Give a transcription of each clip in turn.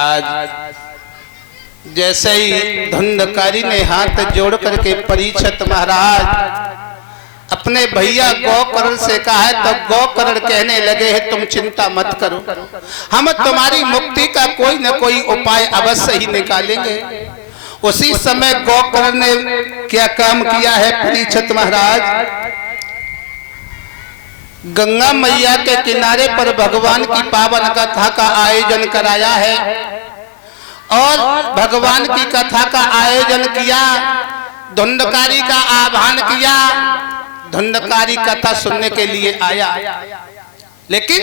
आज जैसे ही धुंधकारी ने हाथ जोड़ करके परीक्षित महाराज अपने भैया गौकर्ण से कहा है, तो गौकर्ण कहने लगे हैं तुम चिंता मत करो, हम तुम्हारी मुक्ति का कोई न कोई उपाय अवश्य ही निकालेंगे। उसी समय गौकर्ण ने क्या काम किया है परीक्षित महाराज, गंगा मैया के किनारे पर भगवान की पावन कथा का आयोजन कराया है और भगवान की कथा का आयोजन किया, धुंधकारी का आह्वान किया, धुंधकारी कथा सुनने के लिए आया। लेकिन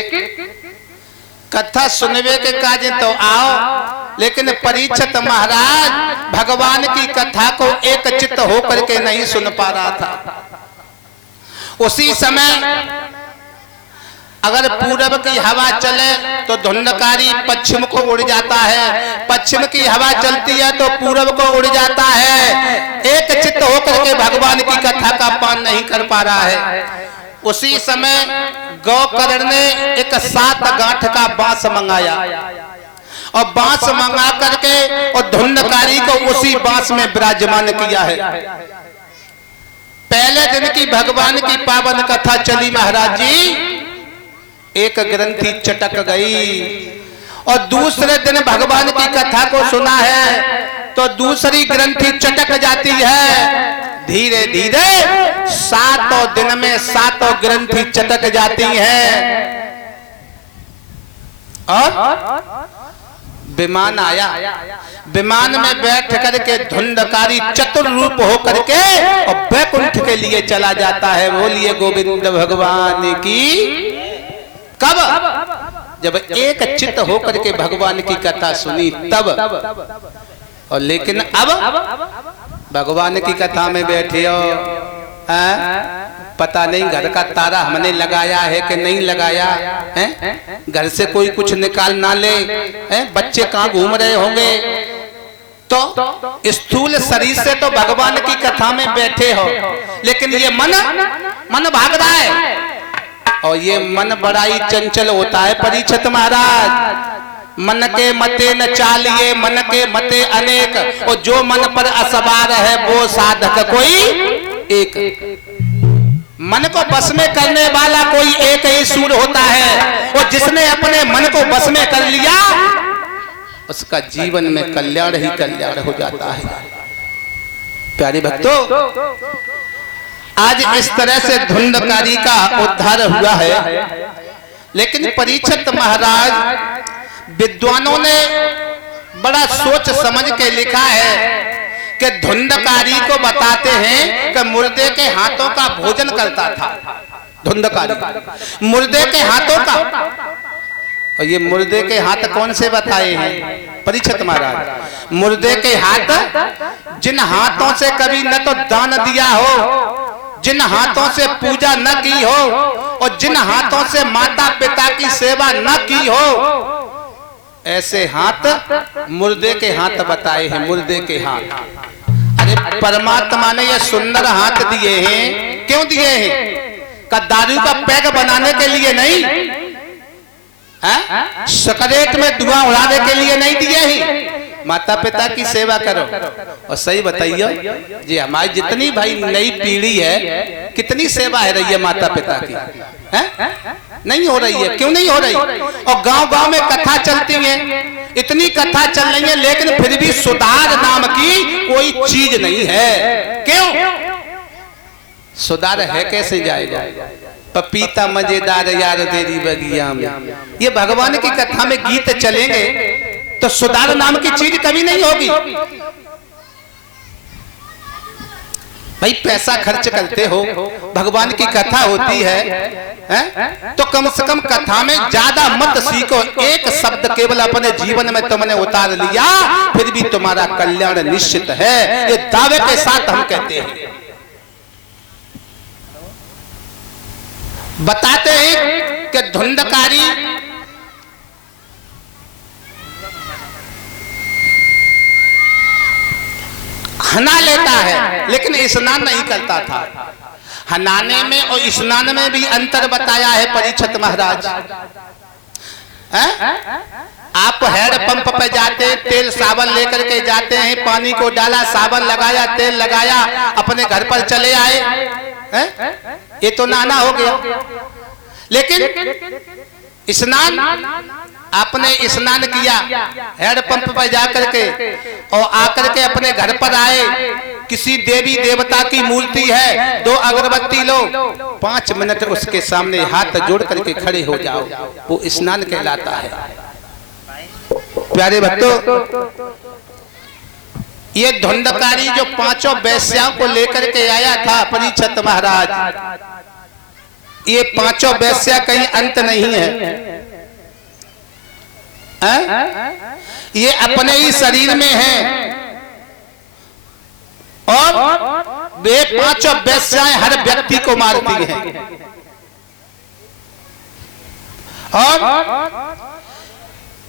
कथा सुनने के काज तो आओ, लेकिन परीक्षित महाराज भगवान की कथा को एक चित्त होकर के नहीं सुन पा रहा था। उसी समय अगर पूरब की हवा चले तो धुंधकारी पश्चिम को उड़ जाता है, पश्चिम की हवा चलती है तो पूरब को उड़ जाता है, एक चित्त होकर के भगवान की कथा का पान नहीं कर पा रहा है। उसी समय गौकर्ण ने एक 7 गांठ का बांस मंगाया और बांस मंगा करके और धुंधकारी को उसी बांस में विराजमान किया है। पहले दिन की भगवान की पावन कथा चली महाराज जी, एक ग्रंथि चटक गई और दूसरे दिन भगवान की कथा को सुना है तो दूसरी ग्रंथि चटक जाती है। धीरे धीरे 7 दिन में 7 ग्रंथि चटक जाती हैं और विमान आया। विमान में बैठ करके धुंधकारी चतुर रूप होकर के और वैकुंठ के लिए चला जाता है। बोलिए गोविंद भगवान की। कब? जब एक चित्त होकर के भगवान की कथा सुनी तब। और लेकिन अब भगवान की कथा में बैठे हो, पता नहीं घर का तारा हमने लगाया है कि नहीं लगाया है, घर से कोई कुछ निकाल ना ले, बच्चे कहाँ घूम रहे होंगे, तो स्थूल शरीर से तो भगवान की कथा में बैठे हो, लेकिन ये मन भाग रहा है और ये मन बड़ा ही चंचल होता है परीक्षित महाराज। मन के मते न चालिए, मन के मते अनेक, और जो मन पर असवार है वो साधक कोई एक। मन को बस में करने वाला कोई एक ही सूर होता है, और जिसने अपने मन को बस में कर लिया उसका जीवन में कल्याण ही कल्याण हो जाता है। प्यारे भक्तों, आज इस तरह से धुंधकारी का उद्धार हुआ है। लेकिन परीक्षित महाराज विद्वानों ने बड़ा सोच समझ के लिखा है कि धुंधकारी को बताते हैं कि मुर्दे के हाथों का भोजन करता था। धुंधकारी मुर्दे के हाथों का, और ये मुर्दे के हाथ कौन से बताए हैं परीक्षित महाराज? मुर्दे के हाथ जिन हाथों से कभी न तो दान दिया हो, जिन हाथों से पूजा न की हो, और जिन हाथों से माता पिता की सेवा न की हो, ऐसे हाथ मुर्दे के हाथ बताए हैं। मुर्दे के हाथ। अरे परमात्मा ने ये सुंदर हाथ दिए हैं, क्यों दिए हैं? का दारू का पैक बनाने के लिए नहीं, सिगरेट में धुआं उड़ाने के लिए नहीं दिए हैं। माता पिता की सेवा करो। और सही बताइए जी, हमारी जितनी भाई नई पीढ़ी है, कितनी सेवा है रही है माता पिता की? नहीं हो रही है। क्यों नहीं हो रही? और गांव गांव में कथा चलती है, इतनी कथा चल रही है, लेकिन फिर भी सुधार नाम की कोई चीज नहीं है। क्यों? सुधार है कैसे जाएगा? पपीता मजेदार यार तेरी बगिया में, ये भगवान की कथा में गीत चलेंगे तो सुधार नाम की चीज कभी नहीं होगी। भाई पैसा खर्च करते हो, भगवान की कथा होती है, तो कम से कम कथा में ज्यादा मत सीखो। एक शब्द केवल अपने जीवन में तुमने उतार लिया, फिर भी तुम्हारा कल्याण निश्चित है। ये दावे के साथ हम कहते हैं। बताते हैं कि धुंधकारी हना लेता है, लेकिन स्नान नहीं करता था। हनाने में और स्नान में भी अंतर बताया है परीक्षित महाराज। आप हैंड पंप पंप पे जाते हैं, तेल साबुन लेकर के जाते हैं, पानी को डाला, साबुन लगाया, तेल लगाया, अपने घर पर चले आए, हैं? ये तो नहाना हो गया। लेकिन स्नान, आपने स्नान किया, हेड पंप पर जाकर के और आकर के अपने घर पर आए, किसी देवी देवता की मूर्ति है, 2 अगरबत्ती लो, 5 मिनट उसके सामने हाथ जोड़ करके खड़े हो जाओ, वो स्नान कहलाता है। प्यारे भक्तों, ये धुंधकारी जो 5 वैश्याओं को लेकर के आया था परीक्षित महाराज, ये 5 वैश्या कहीं अंत नहीं है, ये अपने ही शरीर में है और वे 5 वैश्याएं हर व्यक्ति को मारती हैं। और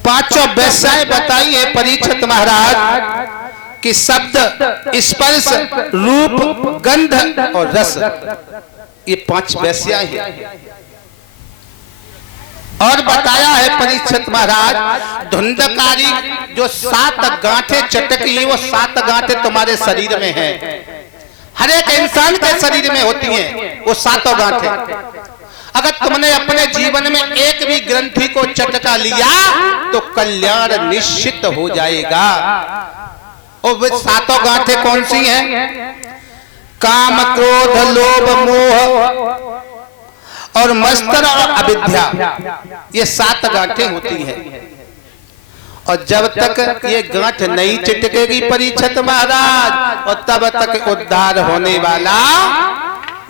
5 वैश्याएं बताई है परीक्षित महाराज कि शब्द, स्पर्श, रूप, गंध और रस, ये 5 वैश्याएं हैं। और बताया है परीक्षित महाराज, धुंधकारी जो 7 गांठें चटकी, वो 7 गांठें तुम्हारे शरीर में हैं, हर एक इंसान के शरीर में होती हैं वो 7 गांठें। अगर तुमने अपने जीवन में एक भी ग्रंथि को चटका लिया तो कल्याण निश्चित हो जाएगा। और वे 7 गांठें कौन सी हैं? काम, क्रोध, लोभ, मोह और मत्सर और अविद्या, ये 7 गांठें होती हैं। और जब तक ये गांठ नहीं चिटकेगी परीक्षित महाराज, और तब तक उद्धार होने वाला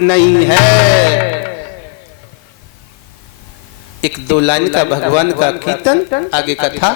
नहीं है। 1-2 लाइन का भगवान का कीर्तन, आगे कथा।